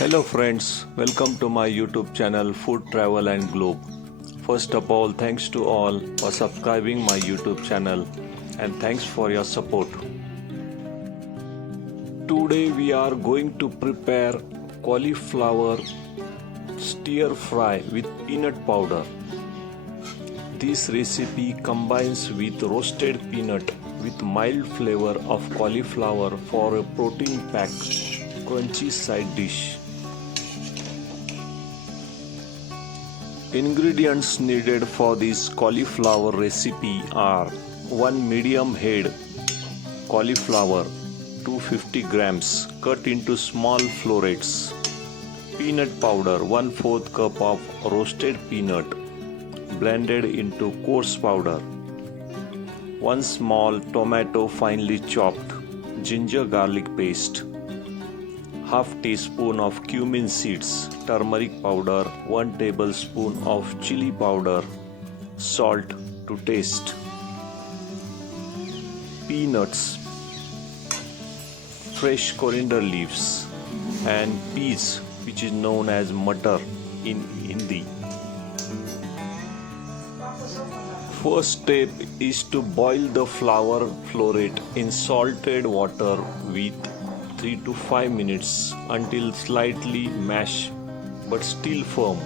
Hello friends, welcome to my YouTube channel Food Travel and Globe. First of all, thanks to all for subscribing my YouTube channel and thanks for your support. Today we are going to prepare cauliflower stir fry with peanut powder. This recipe combines with roasted peanut with mild flavor of cauliflower for a protein-packed crunchy side dish. Ingredients needed for this cauliflower recipe are 1 medium head cauliflower 250 grams cut into small florets, peanut powder 1/4 cup of roasted peanut blended into coarse powder, 1 small tomato finely chopped, ginger garlic paste, half teaspoon of cumin seeds, turmeric powder, 1 tablespoon of chili powder, salt to taste, peanuts, fresh coriander leaves, and peas, which is known as matar in Hindi. First step is to boil the flour floret in salted water with 3 to 5 minutes until slightly mashed but still firm.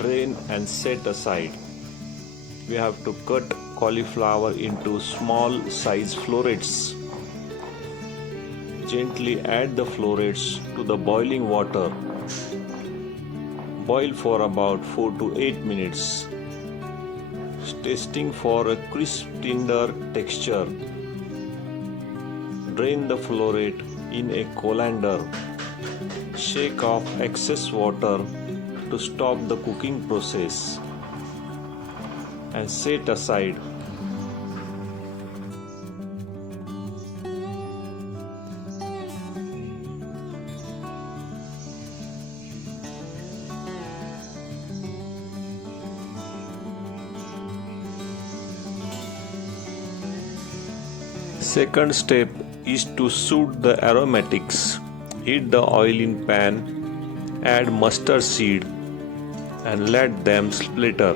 Drain and set aside. We have to cut cauliflower into small size florets. Gently add the florets to the boiling water. Boil for about 4 to 8 minutes. Tasting for a crisp tender texture. Drain the floret in a colander. Shake off excess water to stop the cooking process and set aside. Second step is to soothe the aromatics. Heat the oil in pan, add mustard seed and let them splatter.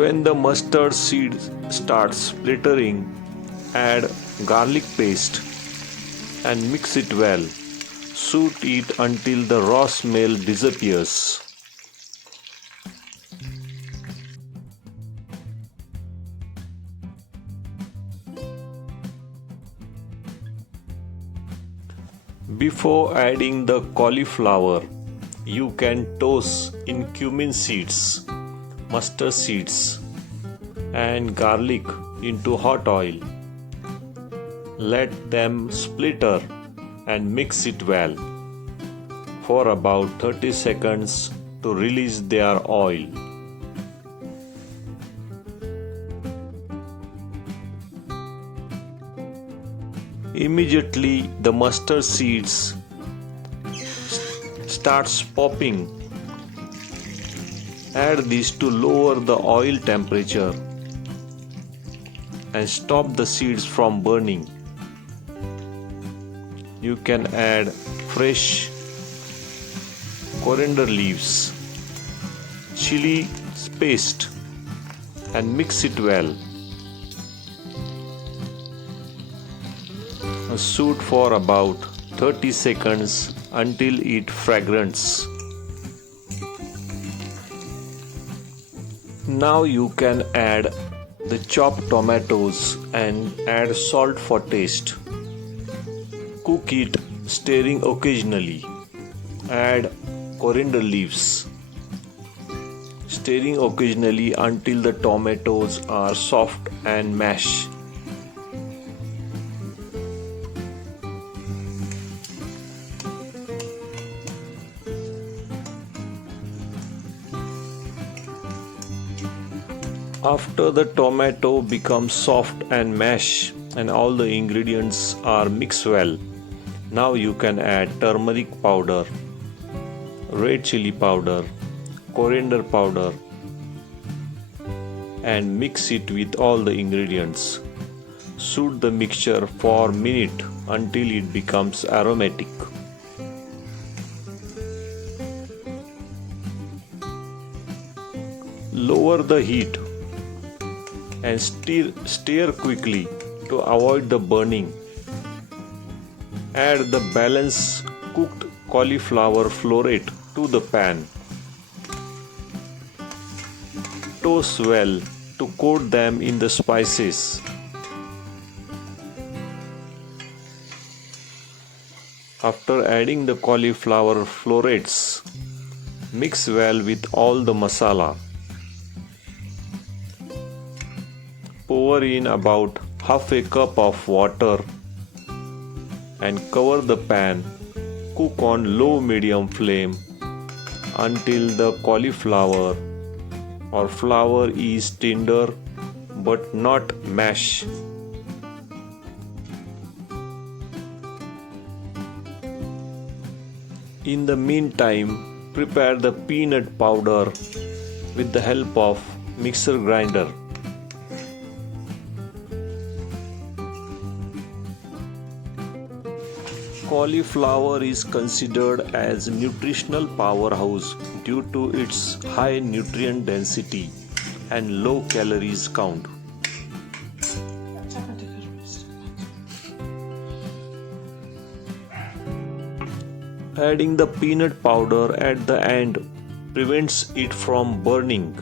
When the mustard seed starts splattering, add garlic paste and mix it well. Saute it until the raw smell disappears. Before adding the cauliflower, you can toss in cumin seeds, mustard seeds, and garlic into hot oil. Let them splatter and mix it well for about 30 seconds to release their oil. Immediately the mustard seeds starts popping. Add this to lower the oil temperature and stop the seeds from burning. You can add fresh coriander leaves, chili paste and mix it well. Saute for about 30 seconds until it fragrance. Now you can add the chopped tomatoes and add salt for taste. Cook it, stirring occasionally. Add coriander leaves, stirring occasionally until the tomatoes are soft and mashed. After the tomato becomes soft and mashed and all the ingredients are mixed well, now you can add turmeric powder, red chili powder, coriander powder, and mix it with all the ingredients. Shoot the mixture for a minute until it becomes aromatic. Lower the heat and stir quickly to avoid the burning. Add the balanced cooked cauliflower floret to the pan. Toast well to coat them in the spices. After adding the cauliflower florets, mix well with all the masala. Pour in about half a cup of water and cover the pan. Cook on low-medium flame until the cauliflower or flour is tender but not mashed. In the meantime, prepare the peanut powder with the help of mixer grinder. Cauliflower is considered as nutritional powerhouse due to its high nutrient density and low calories count. Adding the peanut powder at the end prevents it from burning.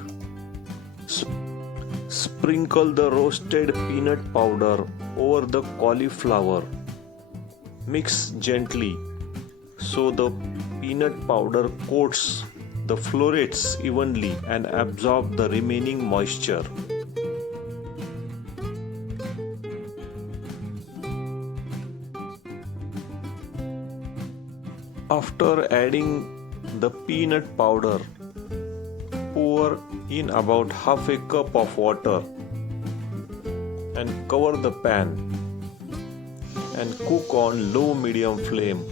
Sprinkle the roasted peanut powder over the cauliflower. Mix gently so the peanut powder coats the florets evenly and absorb the remaining moisture. After adding the peanut powder, pour in about half a cup of water and cover the pan and cook on low-medium flame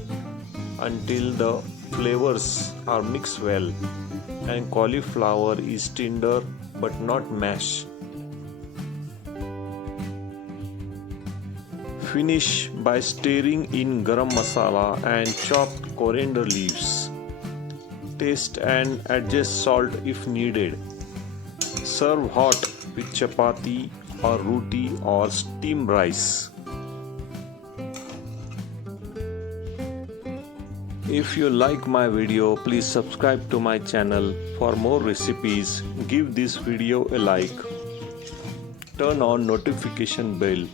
until the flavors are mixed well and cauliflower is tender but not mashed. Finish by stirring in garam masala and chopped coriander leaves. Taste and adjust salt if needed. Serve hot with chapati or roti or steamed rice. If you like my video, please subscribe to my channel for more recipes. Give this video a like. Turn on notification bell.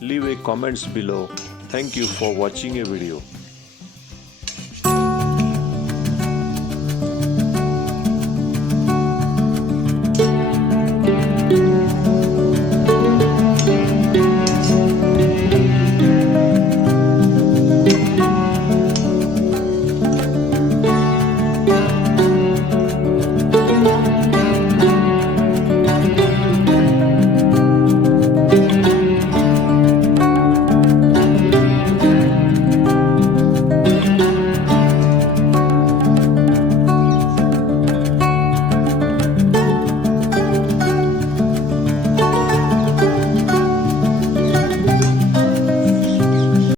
Leave a comments below. Thank you for watching a video.